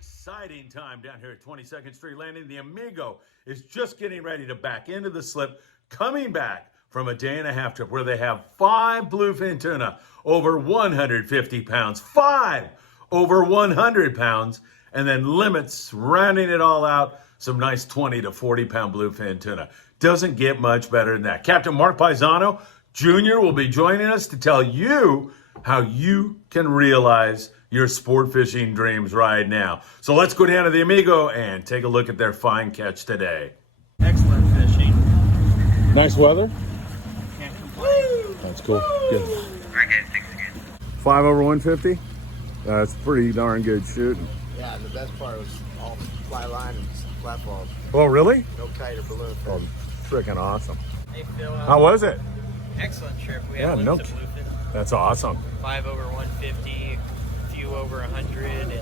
exciting time down here at 22nd Street Landing. The Amigo is just getting ready to back into the slip, coming back from a day-and-a-half trip where they have 5 bluefin tuna over 150 pounds, 5 over 100 pounds, and then limits, rounding it all out, some nice 20 to 40 pound bluefin tuna. Doesn't get much better than that. Captain Mark Pisano Jr. will be joining us to tell you how you can realize your sport fishing dreams right now. So let's go down to the Amigo and take a look at their fine catch today. Excellent fishing. Nice weather. Can't complain. That's cool. Good. Alright guys, thanks again. 5 over 150. That's pretty darn good shooting. Yeah, and the best part was all fly line and flat balls. Oh, really? No kite or balloon. Oh, freaking awesome. Hey Phil, How was it? excellent trip. We Yeah, had no loads of bluefin. That's awesome. 5 over 150, a few over 100, and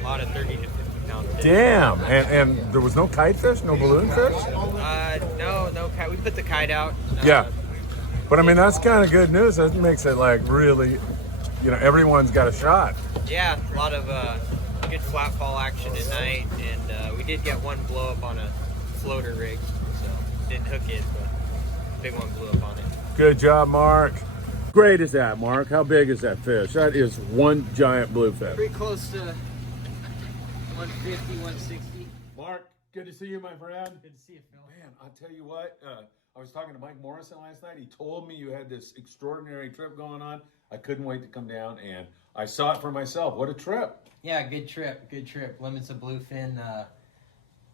a lot of 30 to 50 pound fish. Damn. And there was no kite fish, no balloon fish? No kite. We put the kite out. Yeah. But I mean, that's kind of good news. That makes it like really, you know, everyone's got a shot. Yeah, a lot of good flat fall action at night, and we did get one blow up on a floater rig, so didn't hook it, but big one blew up on it. Good job, Mark. Great is that, Mark? How big is that fish? That is one giant bluefin. Pretty close to 150, 160. Mark, good to see you, my friend. Good to see you, Phil. Man, I'll tell you what, I was talking to Mike Morrison last night. He told me you had this extraordinary trip going on. I couldn't wait to come down, and I saw it for myself. What a trip. Yeah, good trip. Limits of bluefin,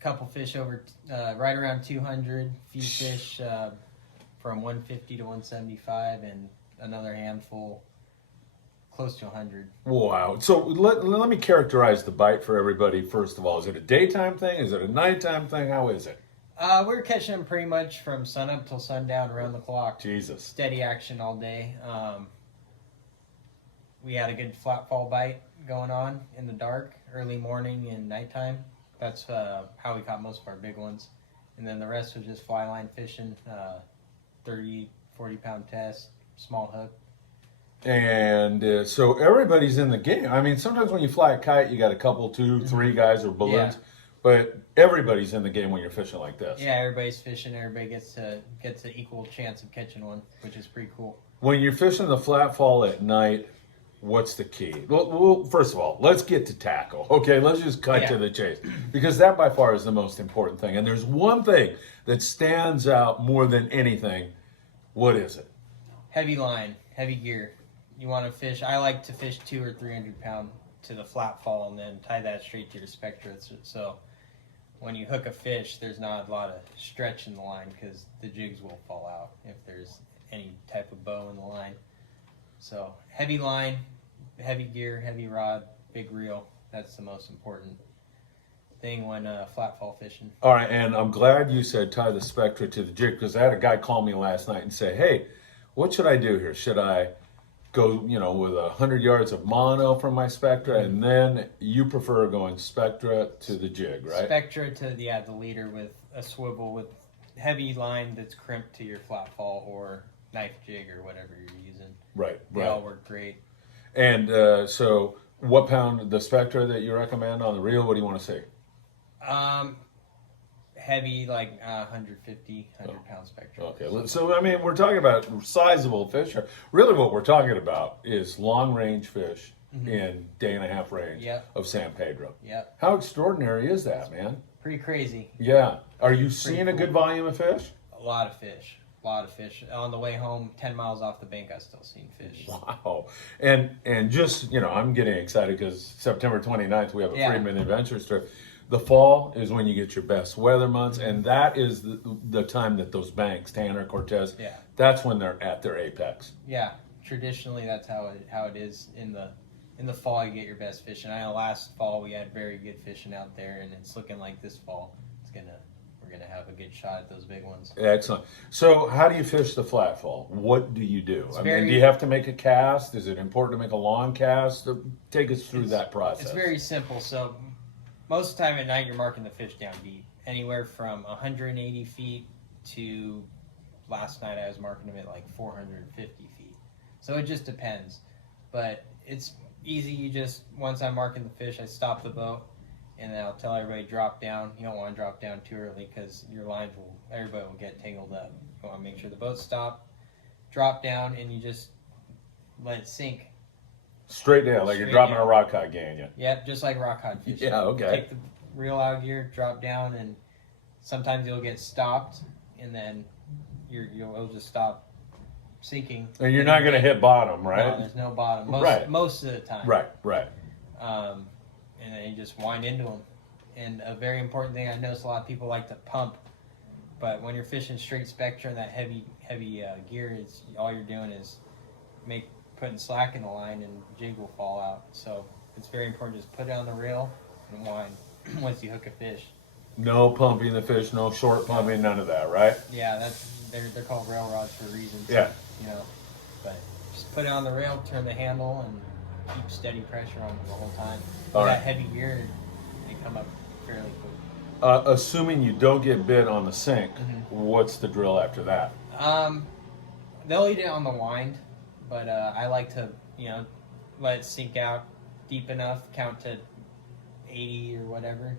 couple fish over, right around 200, few fish from 150 to 175, and another handful close to 100. Wow. So let me characterize the bite for everybody, first of all. Is it a daytime thing? Is it a nighttime thing? How is it? We're catching them pretty much from sunup till sundown, around the clock. Jesus. Steady action all day. We had a good flat fall bite going on in the dark, early morning and nighttime. That's how we caught most of our big ones. And then the rest was just fly line fishing, 30, 40 pound test, small hook. And so everybody's in the game. I mean, sometimes when you fly a kite, you got a couple, 2, 3 guys or balloons. Yeah. But everybody's in the game when you're fishing like this. Yeah, everybody's fishing. Everybody gets an equal chance of catching one, which is pretty cool. When you're fishing the flat fall at night, what's the key? Well, first of all, let's get to tackle. Okay, let's just cut to the chase. Because that by far is the most important thing. And there's one thing that stands out more than anything. What is it? Heavy line, heavy gear. You want to fish, I like to fish 200 or 300 pound to the flat fall and then tie that straight to your spectra. So when you hook a fish, there's not a lot of stretch in the line because the jigs will fall out if there's any type of bow in the line. So heavy line, heavy gear, heavy rod, big reel. That's the most important thing when flat fall fishing. All right, and I'm glad you said tie the spectra to the jig, because I had a guy call me last night and say, hey, what should I do here? Should I go, you know, with 100 yards of mono from my spectra, and then you prefer going spectra to the jig, right? Spectra to the leader with a swivel with heavy line that's crimped to your flat fall or knife jig or whatever you're using. Right. They all work great. And so what pound, the spectra that you recommend on the reel, what do you want to see? Heavy, like 150, 100 pound spectra. Okay, so I mean, we're talking about sizable fish here. Really what we're talking about is long range fish in day-and-a-half range of San Pedro. Yep. How extraordinary is that, man? Pretty crazy. Yeah. Are you seeing a good volume of fish? A lot of fish. On the way home, 10 miles off the bank, I still seen fish. Wow. And just, you know, I'm getting excited because September 29th, we have a Friedman Adventures trip. The fall is when you get your best weather months, and that is the time that those banks, Tanner, Cortez, that's when they're at their apex. Yeah, traditionally that's how it is in the fall. You get your best fishing. I know last fall we had very good fishing out there, and it's looking like this fall we're gonna have a good shot at those big ones. Excellent. So how do you fish the flat fall? What do you do? I mean, do you have to make a cast? Is it important to make a long cast? Take us through that process. It's very simple. So most of the time at night, you're marking the fish down deep, anywhere from 180 feet to last night I was marking them at like 450 feet. So it just depends. But it's easy. Once I'm marking the fish, I stop the boat and then I'll tell everybody drop down. You don't want to drop down too early because your lines will, everybody will get tangled up. You want to make sure the boat stop, drop down, and you just let it sink. Straight down, like you're Straight dropping down. a rock cod canyon. Yep, just like rock cod fishing. Yeah, okay. Take the reel out of gear, drop down, and sometimes you'll get stopped, and then you'll just stop sinking. And you're not going to hit bottom, right? No, there's no bottom. Most of the time. Right. And then you just wind into them. And a very important thing, I notice a lot of people like to pump, but when you're fishing straight spectrum, that heavy gear, it's all you're doing is putting slack in the line, and jig will fall out. So it's very important to just put it on the rail and wind once you hook a fish. No pumping the fish, no short pumping, none of that, right? Yeah, they're called rail rods for a reason. Yeah. You know, but just put it on the rail, turn the handle, and keep steady pressure on it the whole time. All That right. heavy gear, they come up fairly quick. Assuming you don't get bit on the sink, what's the drill after that? They'll eat it on the wind, but I like to, let it sink out deep enough, count to 80 or whatever,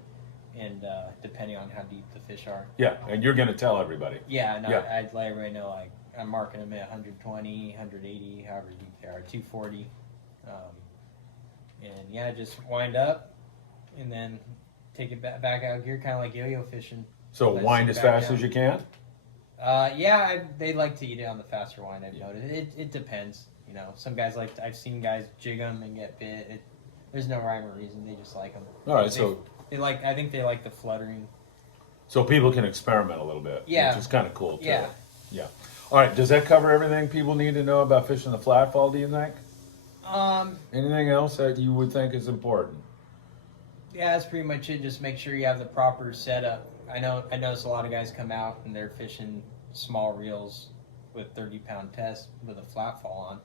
and depending on how deep the fish are. Yeah, and you're going to tell everybody. Yeah, no, Yeah. I'd let everybody know, like, I'm marking them at 120, 180, however deep they are, 240. And yeah, just wind up and then take it back out of gear, kind of like yo-yo fishing. So Let it wind sink as back fast down. as you can? They like to eat it on the faster wind, I've noticed. It depends. Some guys I've seen guys jig them and get bit. There's no rhyme or reason. They just like them. All right, I think they like the fluttering. so people can experiment a little bit, Yeah. which is kind of cool too. Yeah. Yeah. All right, does that cover everything people need to know about fishing the flat fall, do you think? Anything else that you would think is important? Yeah, that's pretty much it. Just make sure you have the proper setup. I notice a lot of guys come out and they're fishing small reels with 30-pound test with a flat fall on,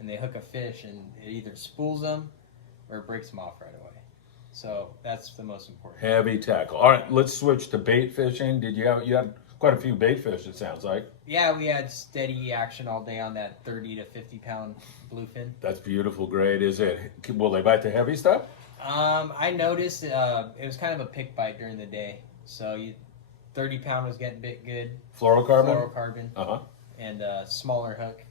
and they hook a fish and it either spools them or it breaks them off right away. So that's the most important. Heavy tackle. All right, let's switch to bait fishing. You had quite a few bait fish, it sounds like. Yeah, we had steady action all day on that 30 to 50-pound bluefin. That's beautiful, great. Will they bite the heavy stuff? I noticed it was kind of a pick bite during the day. So 30-pound was getting bit good. Fluorocarbon? Fluorocarbon. Uh-huh. And smaller hook.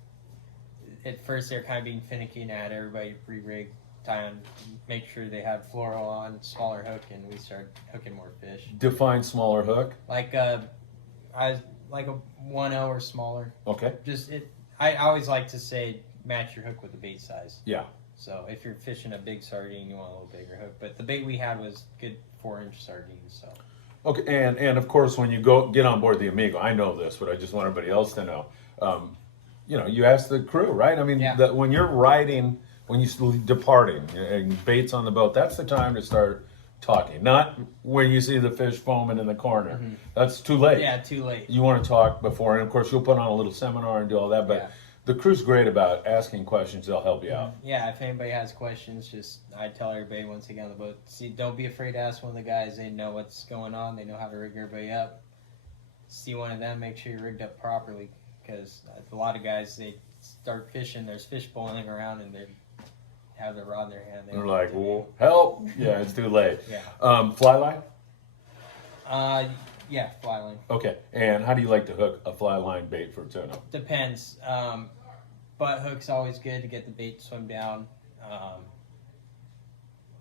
At first, they're kind of being finicky, and I had everybody re-rig, tie on, make sure they had fluoro on, smaller hook, and we started hooking more fish. Define smaller hook. Like I was like a 1.0 or smaller. Okay. I always like to say match your hook with the bait size. Yeah. So if you're fishing a big sardine, you want a little bigger hook. But the bait we had was good 4-inch sardines. So. Okay, and of course, when you get on board the Amigo, I know this, but I just want everybody else to know. You ask the crew, right? I mean, Yeah. when you're riding, when you're departing, and bait's on the boat, that's the time to start talking. Not when you see the fish foaming in the corner. That's too late. Yeah, too late. You want to talk before, and of course, you'll put on a little seminar and do all that. But Yeah. the crew's great about asking questions; they'll help you out. Yeah, if anybody has questions, I tell everybody once they get on the boat, don't be afraid to ask one of the guys. They know what's going on. They know how to rig everybody up. See one of them, make sure you're rigged up properly, because a lot of guys, they start fishing, there's fish boiling around, and they have their rod in their hand. They're like, "Well, help!" Yeah, it's too late. Yeah. Fly line. Yeah, fly line. Okay, and how do you like to hook a fly line bait for tuna? Depends. Butt hook's always good to get the bait to swim down.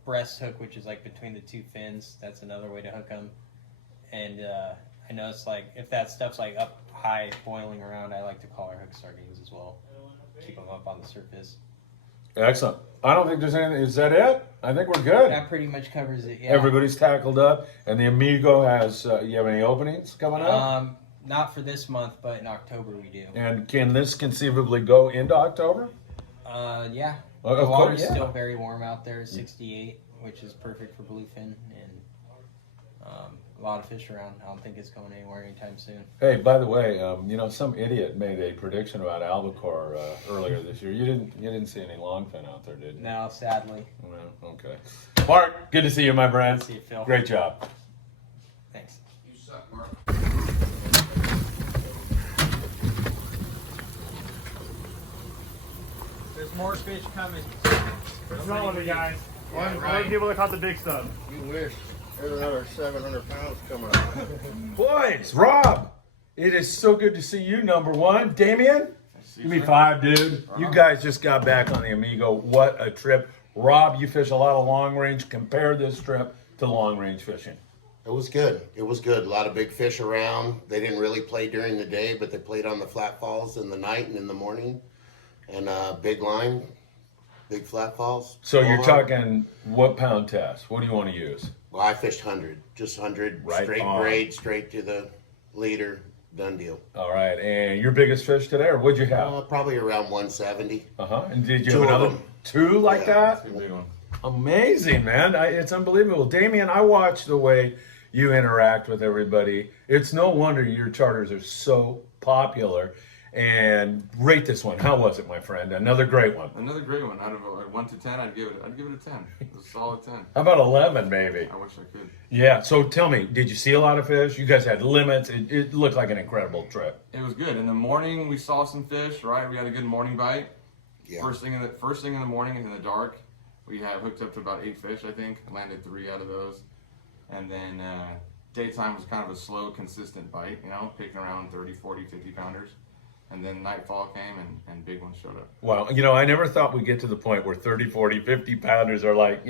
Breast hook, which is like between the two fins, that's another way to hook them. And I know it's like, if that stuff's like up high, boiling around, I like to collar hook sardines as well. Keep them up on the surface. Excellent. I don't think there's anything. Is that it? I think we're good. That pretty much covers it, yeah. Everybody's tackled up, and the Amigo has. You have any openings coming up? Not for this month, but in October we do. And can this conceivably go into October? Yeah. Of The water's course, yeah. still very warm out there, 68, which is perfect for bluefin, and a lot of fish around. I don't think it's going anywhere anytime soon. Hey, by the way, some idiot made a prediction about albacore earlier this year. You didn't see any longfin out there, did you? No, sadly. Well, okay. Mark, good to see you, my friend. See you, Phil. Great job. Thanks. You suck, Mark. There's more fish coming. What's wrong with you guys? Yeah, Why right. people that caught the big stuff? You wish. There's another 700 pounds coming up. Boys, Rob, it is so good to see you, number one. Damien, give me 5, dude. You guys just got back on the Amigo. What a trip. Rob, you fish a lot of long range. Compare this trip to long range fishing. It was good. It was good. A lot of big fish around. They didn't really play during the day, but they played on the flat falls in the night and in the morning. And big line, big flat falls. So you're Bullhead. talking what pound test? What do you want to use? Well, I fished 100. Just 100. Right straight on. braid, straight to the leader. Done deal. All right. And your biggest fish today, or what'd you have? Probably around 170. And did you Two have of another them. 2 like Yeah. that? Big one. Amazing, man. It's unbelievable. Damien, I watch the way you interact with everybody. It's no wonder your charters are so popular. And rate this one. How was it, my friend? Another great one. Another great one. Out of 1 to 10, I'd give it a 10. It was a solid 10. How about 11, maybe? I wish I could. Yeah. So tell me, did you see a lot of fish? You guys had limits. It looked like an incredible trip. It was good. In the morning, we saw some fish. Right, we had a good morning bite. Yeah. First thing in the morning, in the dark, we had hooked up to about 8 fish. I think landed 3 out of those, and then daytime was kind of a slow, consistent bite. You know, picking around 30, 40, 50 pounders. And then nightfall came and big ones showed up. Wow. I never thought we'd get to the point where 30, 40, 50 pounders are like,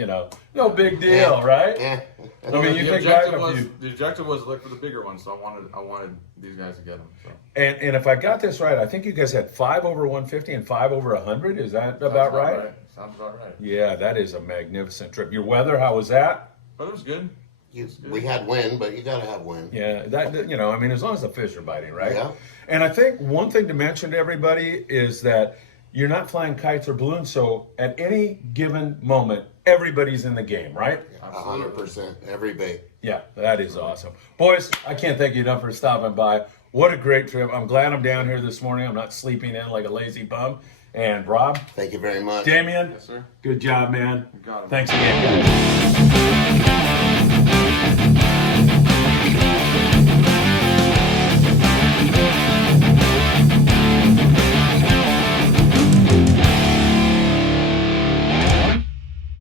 no big deal, right? Yeah. I mean, you the think back objective a was few. the objective was to look for the bigger ones, so I wanted these guys to get them. So. And if I got this right, I think you guys had 5 over 150 and 5 over 100. Is that about right? Sounds about right. Yeah, that is a magnificent trip. Your weather, how was that? But it was good. We had wind, but you got to have wind. Yeah, I mean, as long as the fish are biting, right? Yeah. And I think one thing to mention to everybody is that you're not flying kites or balloons, so at any given moment, everybody's in the game, right? 100%. Every bait. Yeah, that is awesome. Boys, I can't thank you enough for stopping by. What a great trip. I'm glad I'm down here this morning. I'm not sleeping in like a lazy bum. And Rob, Thank you very much. Damien, Yes, sir. good job, man. Got 'em. Thanks again, guys.